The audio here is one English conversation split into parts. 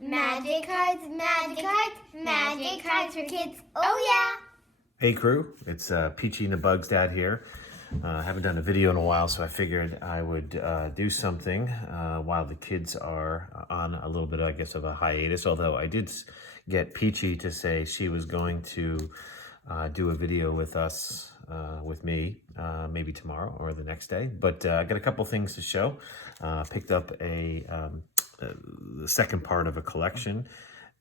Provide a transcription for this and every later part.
Magic cards, magic cards, magic cards for kids. Oh yeah! Hey crew, it's Peachy and the Bugs Dad here. Haven't done a video in a while, so I figured I would do something while the kids are on a little bit, I guess, of a hiatus. Although I did get Peachy to say she was going to do a video with us, with me, maybe tomorrow or the next day. But I got a couple things to show. Picked up the second part of a collection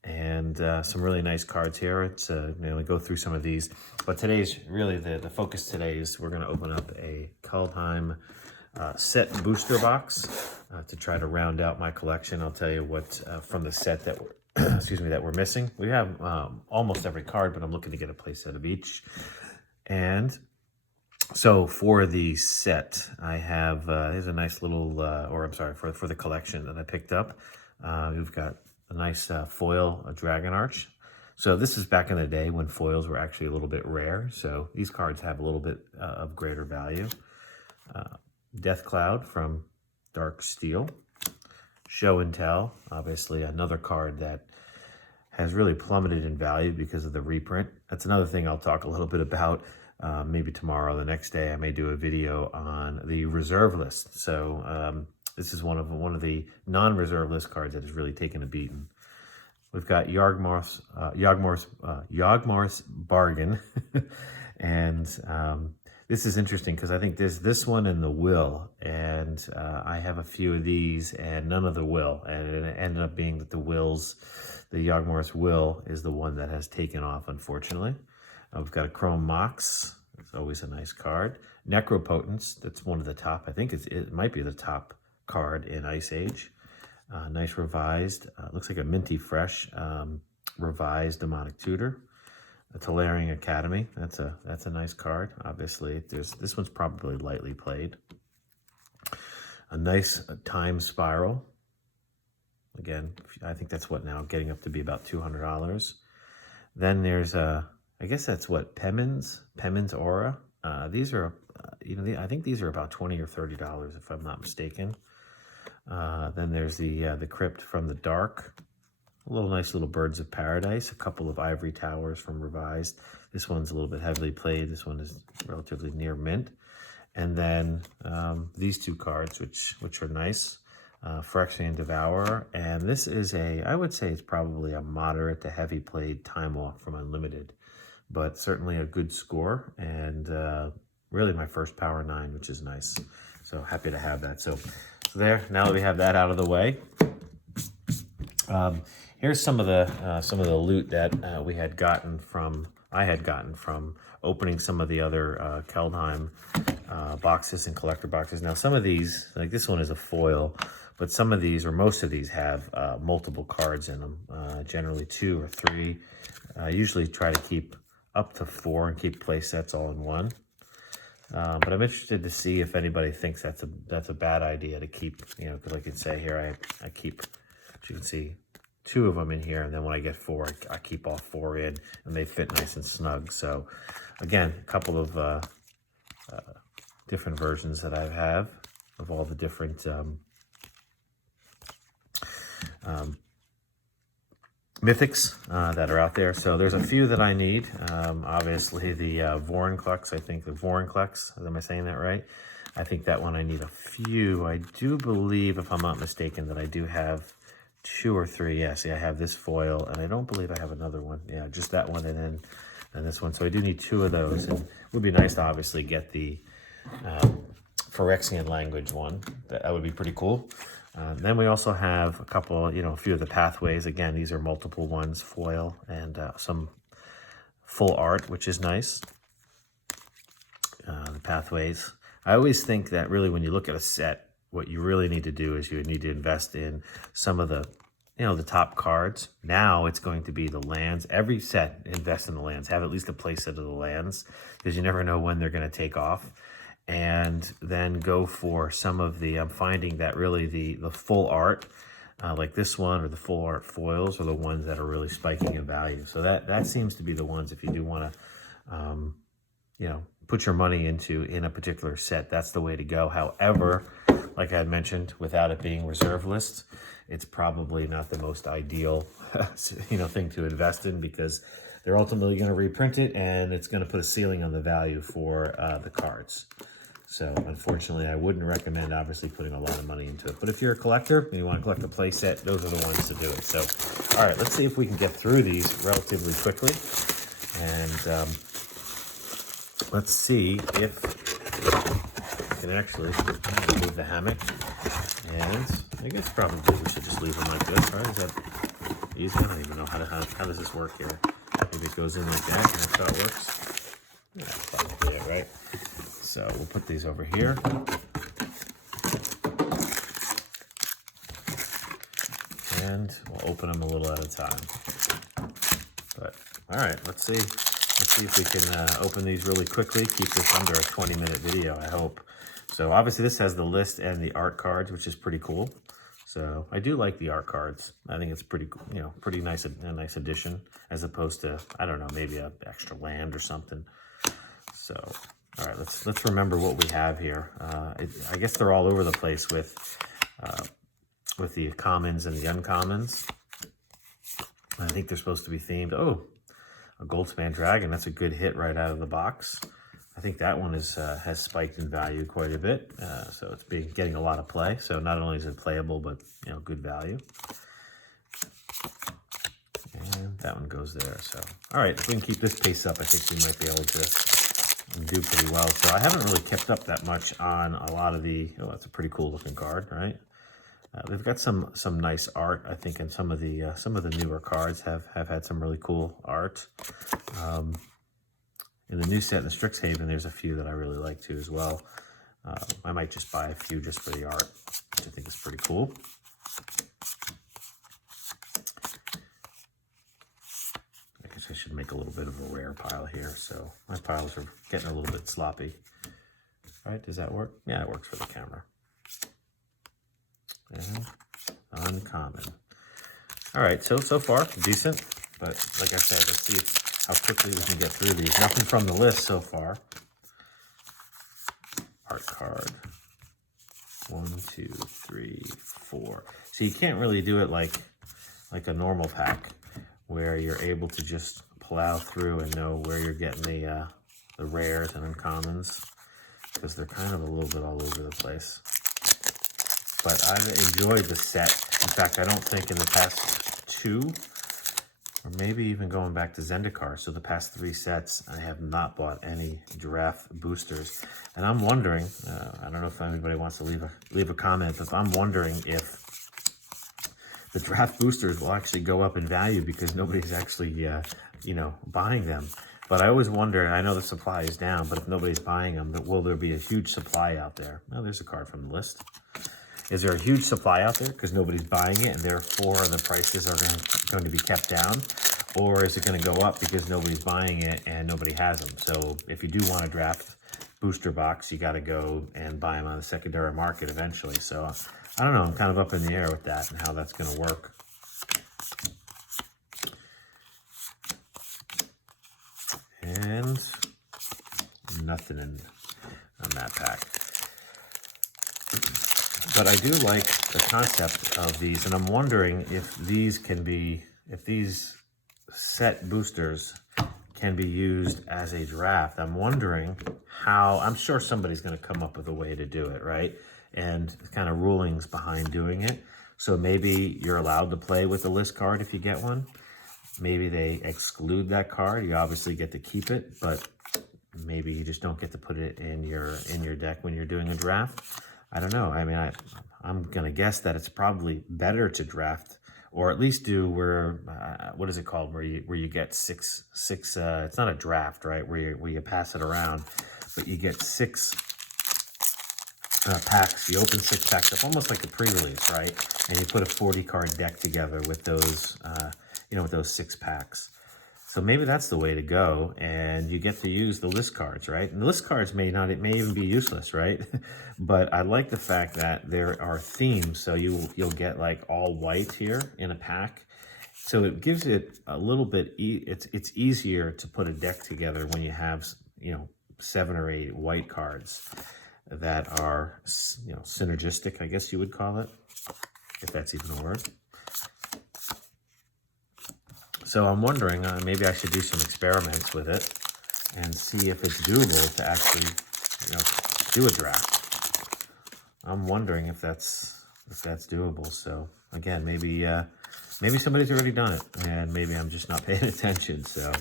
and some really nice cards here. It's we go through some of these, but today's really the focus today is we're going to open up a Kaldheim Set Booster box to try to round out my collection. I'll tell you what from the set that we're excuse me, that we're missing. We have almost every card, but I'm looking to get a play set of each. And so for the set, I have here's a nice little or I'm sorry, for the collection that I picked up. We've got a nice foil, a Dragon Arch. So this is back in the day when foils were actually a little bit rare. So these cards have a little bit of greater value. Death Cloud from Dark Steel. Show and Tell, obviously another card that has really plummeted in value because of the reprint. That's another thing I'll talk a little bit about. Maybe tomorrow or the next day, I may do a video on the reserve list. So this is one of the non-reserve list cards that has really taken a beating. We've got Yawgmoth's Bargain, and this is interesting because I think there's this one and the Will, and I have a few of these and none of the Will, and it ended up being that the Yawgmoth's Will is the one that has taken off, unfortunately. We've got a Chrome Mox. It's always a nice card. Necropotence. That's one of the top. I think it might be the top card in Ice Age. Nice revised. Looks like a minty fresh revised Demonic Tutor. A Tolarian Academy. That's a nice card. Obviously, this one's probably lightly played. A nice Time Spiral. Again, I think that's what now getting up to be about $200. Then there's I guess that's what Pemin's Aura. These are, I think these are about $20 or $30 if I'm not mistaken. Then there's the Crypt from the Dark. Nice little Birds of Paradise. A couple of Ivory Towers from Revised. This one's a little bit heavily played. This one is relatively near mint. And then these two cards, which are nice. Phyrexian Devourer. And this is I would say it's probably a moderate to heavy played Time Walk from Unlimited. But certainly a good score, and really my first Power 9, which is nice. So happy to have that. So there, now that we have that out of the way, here's some of the loot that I had gotten from opening some of the other Kaldheim boxes and collector boxes. Now some of these, like this one is a foil, but some of these, or most of these, have multiple cards in them, generally 2 or 3. I usually try to keep up to 4 and keep play sets all in one. But I'm interested to see if anybody thinks that's a bad idea to keep, because like I could say here, I keep, as you can see, 2 of them in here, and then when I get 4, I keep all 4 in, and they fit nice and snug. So again, a couple of different versions that I have of all the different mythics that are out there. So there's a few that I need. Obviously the Vorinclex, I think the Vorinclex, am I saying that right? I think that one I need a few. I do believe, if I'm not mistaken, that I do have 2 or 3. Yeah, see, I have this foil, and I don't believe I have another one. Yeah, just that one, and this one. So I do need 2 of those, and it would be nice to obviously get the Phyrexian language one. That would be pretty cool. Then we also have a couple, a few of the pathways. Again, these are multiple ones, foil, and some full art, which is nice. The pathways. I always think that really when you look at a set, what you really need to do is you need to invest in some of the, the top cards. Now it's going to be the lands. Every set, invest in the lands. Have at least a play set of the lands, because you never know when they're going to take off. And then go for some of the, I'm finding that really the full art, like this one, or the full art foils, are the ones that are really spiking in value. So that seems to be the ones, if you do want to, put your money in a particular set, that's the way to go. However, like I had mentioned, without it being reserve list, it's probably not the most ideal thing to invest in, because they're ultimately going to reprint it and it's going to put a ceiling on the value for the cards. So unfortunately, I wouldn't recommend obviously putting a lot of money into it. But if you're a collector and you want to collect a play set, those are the ones to do it. So, all right, let's see if we can get through these relatively quickly. And let's see if we can actually move the hammock. And I guess probably we should just leave them like this, right? Is that easy? I don't even know how does this work here. Maybe it goes in like that, and that's how it works. Yeah, that's probably it, right? So we'll put these over here. And we'll open them a little at a time. But all right, let's see if we can open these really quickly. Keep this under a 20-minute video, I hope. So obviously this has the list and the art cards, which is pretty cool. So I do like the art cards. I think it's pretty, pretty nice, a nice addition, as opposed to, I don't know, maybe an extra land or something. So, all right, let's remember what we have here. I guess they're all over the place with the commons and the uncommons. I think they're supposed to be themed. Oh, a Goldspan Dragon. That's a good hit right out of the box. I think that one has spiked in value quite a bit. So it's getting a lot of play. So not only is it playable, but good value. And that one goes there. So all right, if we can keep this pace up, I think we might be able to do pretty well. So I haven't really kept up that much on a lot of the. Oh, that's a pretty cool looking card, right? They've got some nice art, I think, and some of the newer cards have had some really cool art. In the new set in the Strixhaven, there's a few that I really like too as well. I might just buy a few just for the art, which I think is pretty cool. I guess I should make a little bit of a rare pile here. So my piles are getting a little bit sloppy. All right, does that work? Yeah, it works for the camera. And uncommon. All right, so far decent, but like I said, let's see how quickly we can get through these. Nothing from the list so far. Art card. 1, 2, 3, 4. So you can't really do it like a normal pack, where you're able to just plow through and know where you're getting the rares and uncommons, because they're kind of a little bit all over the place. But I've enjoyed the set. In fact, I don't think in the past 2, or maybe even going back to Zendikar, so the past 3 sets, I have not bought any draft boosters. And I'm wondering, I don't know if anybody wants to leave a comment, but I'm wondering if the draft boosters will actually go up in value because nobody's actually, buying them. But I always wonder, and I know the supply is down, but if nobody's buying them, will there be a huge supply out there? Oh, there's a card from the list. Is there a huge supply out there because nobody's buying it and therefore the prices are going to be kept down? Or is it going to go up because nobody's buying it and nobody has them? So if you do want to draft booster box, you got to go and buy them on the secondary market eventually. So I don't know, I'm kind of up in the air with that and how that's going to work. And nothing on that pack. But I do like the concept of these, and I'm wondering if these set boosters can be used as a draft. I'm wondering how, I'm sure somebody's going to come up with a way to do it, right? And kind of rulings behind doing it. So maybe you're allowed to play with the list card if you get one. Maybe they exclude that card. You obviously get to keep it, but maybe you just don't get to put it in your deck when you're doing a draft. I don't know. I mean, I'm going to guess that it's probably better to draft, or at least do where, what is it called? Where you get six, it's not a draft, right? Where you pass it around, but you get 6 packs. You open 6 packs up, almost like a pre-release, right? And you put a 40 card deck together with those, with those 6 packs. So maybe that's the way to go, and you get to use the list cards, right? And the list cards may even be useless, right? But I like the fact that there are themes, so you'll get like all white here in a pack. So it gives it a little bit, it's easier to put a deck together when you have, 7 or 8 white cards that are, synergistic, I guess you would call it. if that's even a word. So I'm wondering, maybe I should do some experiments with it and see if it's doable to actually, do a draft. I'm wondering if that's doable. So again, maybe somebody's already done it, and maybe I'm just not paying attention. So.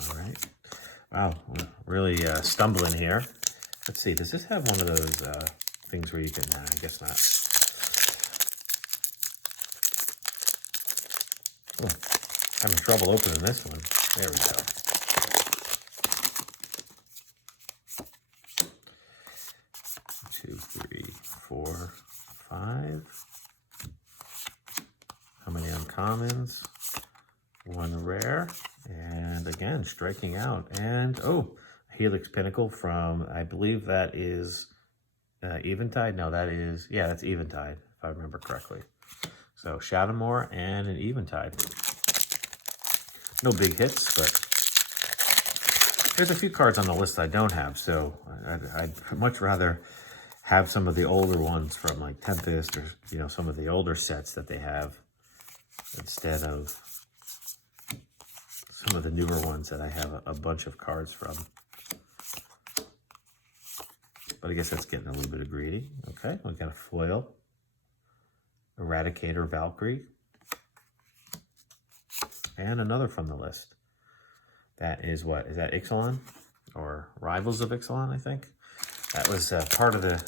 All right. Wow, really stumbling here. Let's see, does this have one of those things where you can, I guess not. Oh, having trouble opening this one. There we go. Two, three, four, five. How many uncommons? One rare. And again, striking out. And, oh, Helix Pinnacle from, I believe that is Eventide. No, that is, yeah, that's Eventide, if I remember correctly. So Shadowmoor and an Eventide. No big hits, but there's a few cards on the list I don't have, so I'd much rather have some of the older ones from like Tempest or, some of the older sets that they have instead of some of the newer ones that I have a bunch of cards from. But I guess that's getting a little bit of greedy. Okay, we got a foil, Eradicator Valkyrie, and another from the list. That is what? Is that Ixalan? Or Rivals of Ixalan, I think? That was part of the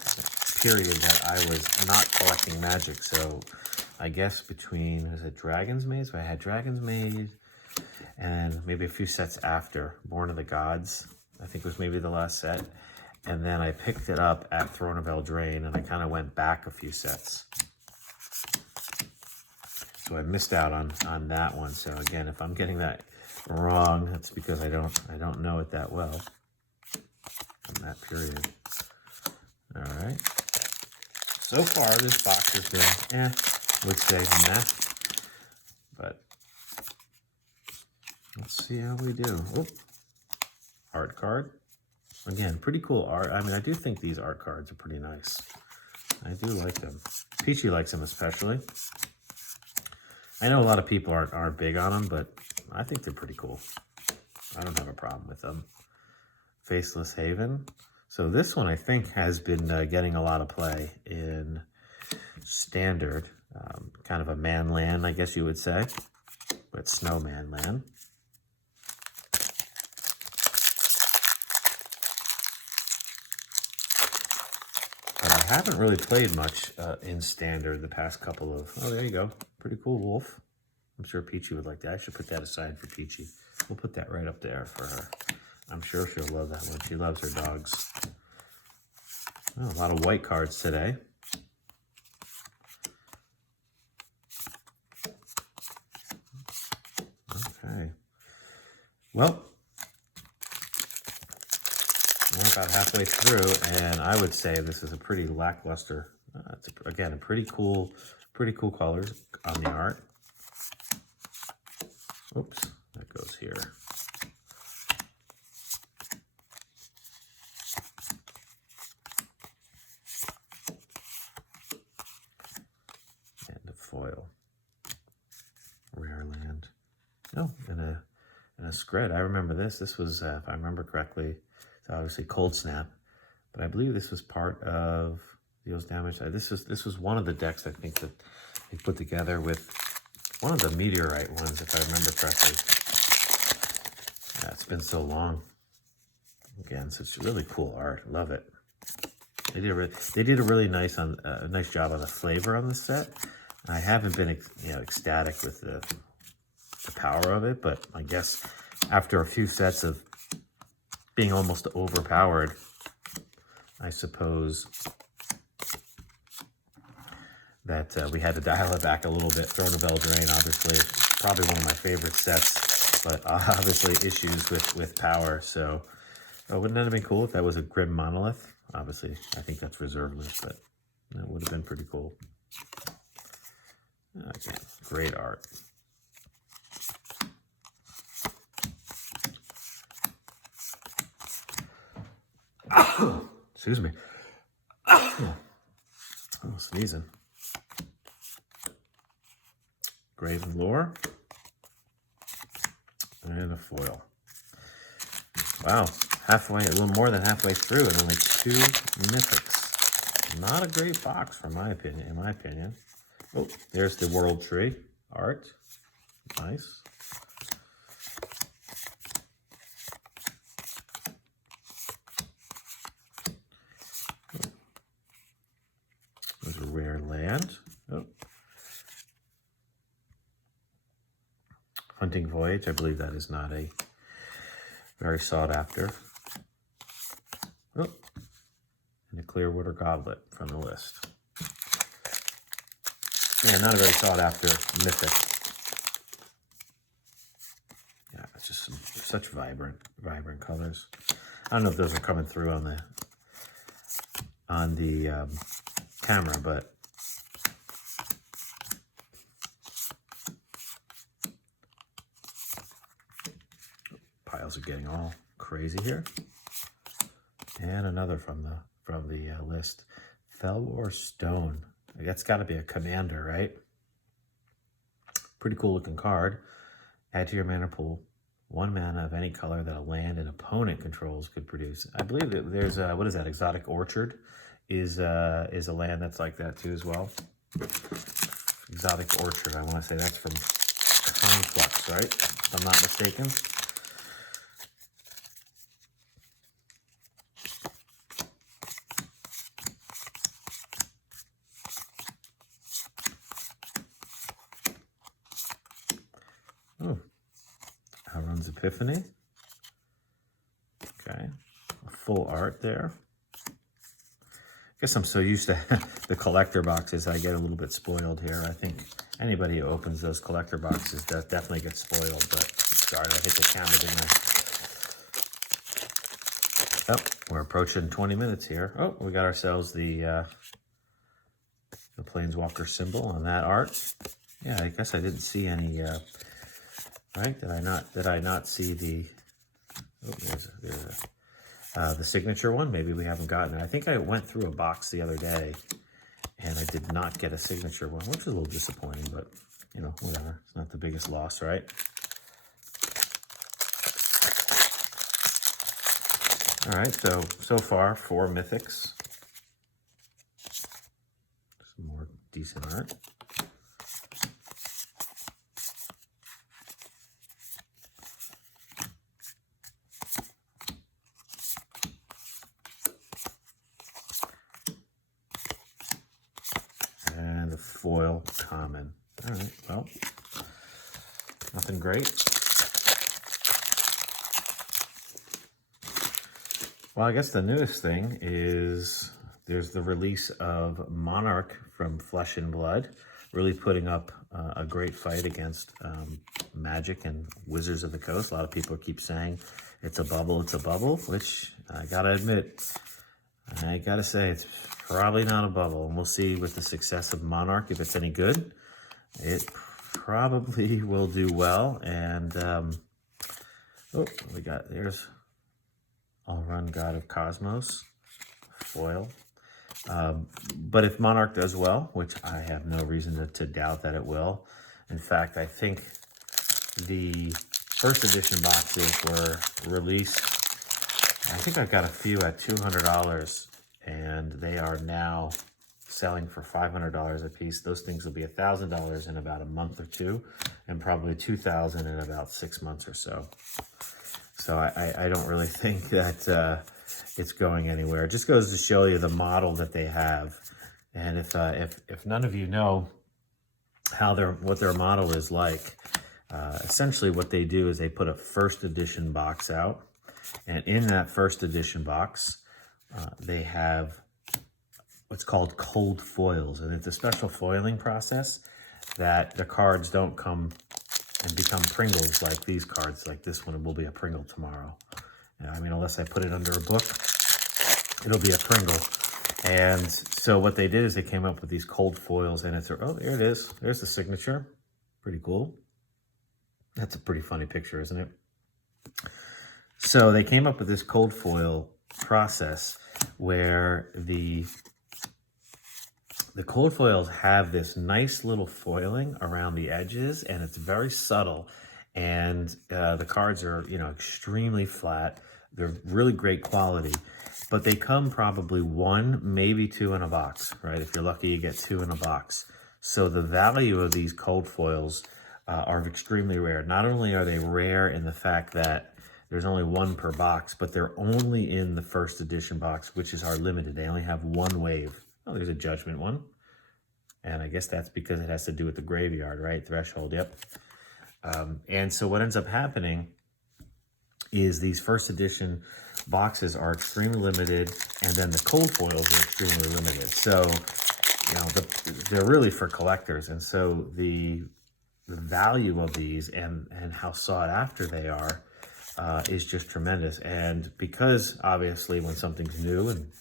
period that I was not collecting Magic. So I guess between, was it Dragon's Maze? So I had Dragon's Maze and maybe a few sets after. Born of the Gods, I think was maybe the last set. And then I picked it up at Throne of Eldraine, and I kind of went back a few sets. So I missed out on that one. So again, if I'm getting that wrong, that's because I don't know it that well from that period. All right. So far, this box has been, I would say meh. But let's see how we do. Oh, art card. Again, pretty cool art. I mean, I do think these art cards are pretty nice. I do like them. Peachy likes them especially. I know a lot of people aren't big on them, but I think they're pretty cool. I don't have a problem with them. Faceless Haven. So this one, I think, has been getting a lot of play in Standard. Kind of a manland, I guess you would say. But Snowman Land. I haven't really played much in Standard the past couple of... Oh, there you go. Pretty cool wolf. I'm sure Peachy would like that. I should put that aside for Peachy. We'll put that right up there for her. I'm sure she'll love that one. She loves her dogs. Oh, a lot of white cards today. Okay. Well, we're about halfway through, and I would say this is a pretty lackluster. It's again a pretty cool colors on the art. Oops, that goes here. And a foil. Rare land. Oh, and a Scred. I remember this. This was, if I remember correctly, it's obviously Cold Snap, but I believe this was part of deals damage. This was one of the decks I think that they put together with one of the Meteorite ones, if I remember correctly. Yeah, it's been so long. Again, such really cool art. Love it. They did a really nice job on the flavor on the set. I haven't been ecstatic with the power of it, but I guess after a few sets of being almost overpowered, I suppose that we had to dial it back a little bit. Throne of Eldraine, obviously, probably one of my favorite sets, but obviously issues with power. So wouldn't that have been cool if that was a Grim Monolith? Obviously, I think that's reserve list, but that would have been pretty cool. Okay, great art. Excuse me. Oh, sneezing. Graven Lore. And a foil. Wow, halfway, a little more than halfway through, and only 2 mythics. Not a great box, in my opinion. Oh, there's the World Tree art. Nice. There's a rare land. Oh. Hunting Voyage. I believe that is not a very sought after. Oh. And a Clearwater Goblet from the list. Yeah, not a very sought after mythic. Yeah, it's just such vibrant colors. I don't know if those are coming through on the camera, but piles are getting all crazy here. And another from the list, Fellwar Stone. That's got to be a commander, right? Pretty cool looking card. Add to your mana pool 1 mana of any color that a land an opponent controls could produce. I believe that there's what is that? Exotic Orchard is a land that's like that too as well. Exotic Orchard. I want to say that's from Conflux, right? If I'm not mistaken. Oh, Outrun's Epiphany. Okay, full art there. I guess I'm so used to the collector boxes, I get a little bit spoiled here. I think anybody who opens those collector boxes definitely gets spoiled, but sorry, I hit the camera, didn't I? Oh, we're approaching 20 minutes here. Oh, we got ourselves the Planeswalker symbol on that art. Yeah, I guess I didn't see any... right? Did I not see the? Oh, there's the signature one. Maybe we haven't gotten it. I think I went through a box the other day, and I did not get a signature one, which is a little disappointing. But you know, whatever. It's not the biggest loss, right? All right. So far 4 mythics. Some more decent art. And a foil common. All right, well, nothing great. Well, I guess the newest thing is there's the release of Monarch from Flesh and Blood, really putting up a great fight against Magic and Wizards of the Coast. A lot of people keep saying it's a bubble, which I gotta admit, I gotta say it's probably not a bubble. And we'll see with the success of Monarch if it's any good. It probably will do well. And oh, there's All-Run God of Cosmos foil. But if Monarch does well, which I have no reason to doubt that it will. In fact, I think the first edition boxes were released. I think I've got a few at $200, and they are now selling for $500 a piece. Those things will be $1,000 in about a month or two, and probably $2,000 in about 6 months or so. So I don't really think that it's going anywhere. It just goes to show you the model that they have. And if none of you know what their model is like, essentially what they do is they put a first edition box out. And in that first edition box, they have what's called cold foils. And it's a special foiling process that the cards don't come and become Pringles like these cards. Like this one will be a Pringle tomorrow. I mean, unless I put it under a book, it'll be a Pringle. And so what they did is they came up with these cold foils, and oh, there it is. There's the signature. Pretty cool. That's a pretty funny picture, isn't it? So they came up with this cold foil process where the cold foils have this nice little foiling around the edges, and it's very subtle. And the cards are, you know, extremely flat. They're really great quality, but they come probably 1, maybe 2 in a box, right? If you're lucky, you get 2 in a box. So the value of these cold foils are extremely rare. Not only are they rare in the fact that there's only 1 per box, but they're only in the first edition box, which is our limited. They only have 1 wave. Oh, there's a Judgment one. And I guess that's because it has to do with the graveyard, right? Threshold, yep. And so what ends up happening is these first edition boxes are extremely limited, and then the cold foils are extremely limited. So, you know, they're really for collectors. And so the value of these and how sought after they are is just tremendous. And because obviously when something's new and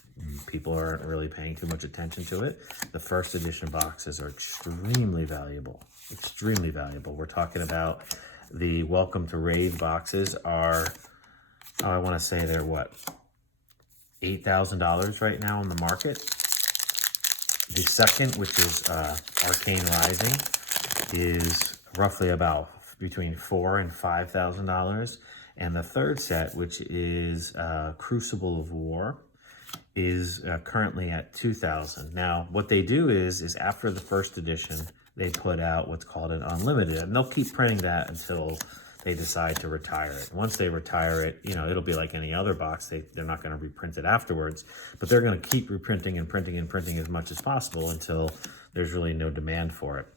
people aren't really paying too much attention to it, the first edition boxes are extremely valuable. Extremely valuable. We're talking about the Welcome to Raid boxes are, oh, I want to say they're what, $8,000 right now on the market. The second, which is Arcane Rising, is roughly about between $4,000 and $5,000. And the third set, which is Crucible of War, is currently at $2,000. Now, what they do is after the first edition, they put out what's called an unlimited, and they'll keep printing that until they decide to retire it. Once they retire it, you know, it'll be like any other box. They're not going to reprint it afterwards, but they're going to keep reprinting and printing and printing as much as possible until there's really no demand for it.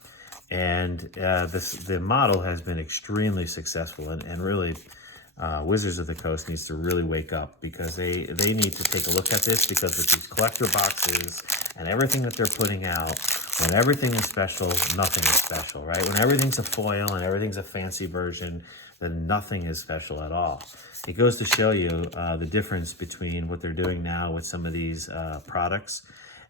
And the model has been extremely successful, and really Wizards of the Coast needs to really wake up, because they need to take a look at this, because with these collector boxes and everything that they're putting out, when everything is special, nothing is special, right? When everything's a foil and everything's a fancy version, then nothing is special at all. It goes to show you the difference between what they're doing now with some of these products.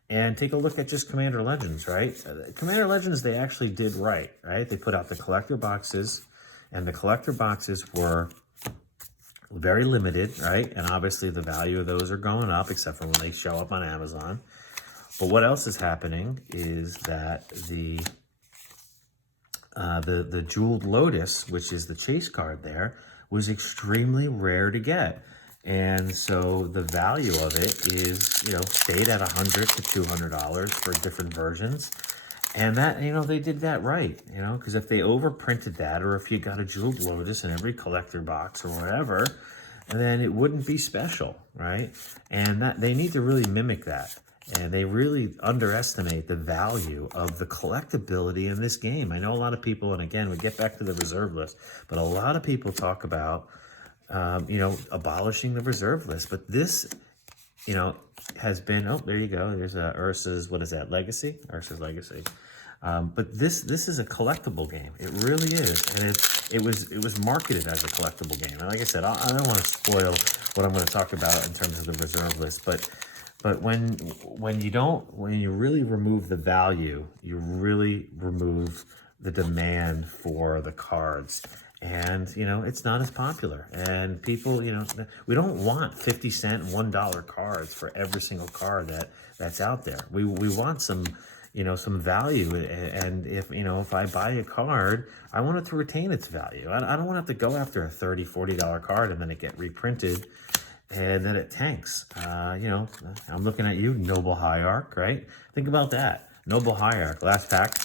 And take a look at just Commander Legends, right? Commander Legends, they actually did right? They put out the collector boxes, and the collector boxes were very limited, right? And obviously the value of those are going up, except for when they show up on Amazon. But what else is happening is that the Jeweled Lotus, which is the chase card there, was extremely rare to get. And so the value of it is, you know, stayed at $100 to $200 for different versions. And that, you know, they did that right, you know, because if they overprinted that, or if you got a Jeweled Lotus in every collector box or whatever, then it wouldn't be special, right? And that they need to really mimic that. And they really underestimate the value of the collectability in this game. I know a lot of people, and again, we get back to the reserve list, but a lot of people talk about, you know, abolishing the reserve list. But this, you know, has been, oh, there you go. There's Ursa's, what is that, Legacy? Ursa's Legacy. But this is a collectible game. It really is. And it was marketed as a collectible game. And like I said, I don't want to spoil what I'm going to talk about in terms of the reserve list, but when you really remove the value, you really remove the demand for the cards. And, you know, it's not as popular. And people, you know, we don't want 50-cent, $1 cards for every single card that's out there. We want some, you know, some value. And if, you know, if I buy a card, I want it to retain its value. I don't want to have to go after a $30, $40 card and then it get reprinted and then it tanks. You know, I'm looking at you, Noble Hierarch, right? Think about that. Noble Hierarch, last pack.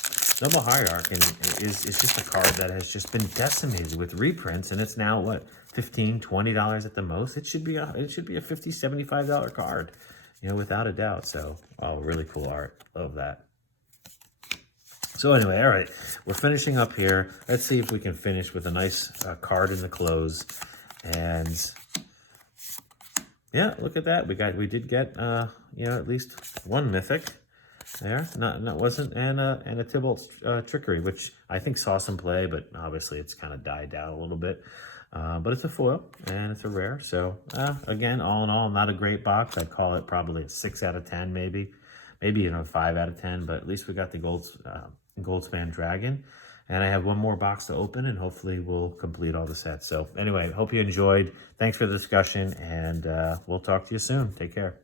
Noble Hierarch is just a card that has just been decimated with reprints, and it's now what, $15, $20 at the most. It should be a $50, $75 card, you know, without a doubt. So, oh, really cool art. Love that. So anyway, all right, we're finishing up here. Let's see if we can finish with a nice card in the close. And yeah, look at that. We did get you know, at least one mythic there. Wasn't and a Tybalt's Trickery, which I think saw some play, but obviously it's kind of died down a little bit. But it's a foil and it's a rare. So again, all in all, not a great box. I'd call it probably a 6 out of 10, maybe, you know, 5 out of 10. But at least we got the Goldspan Dragon. And I have one more box to open, and hopefully we'll complete all the sets. So anyway, hope you enjoyed. Thanks for the discussion, and we'll talk to you soon. Take care.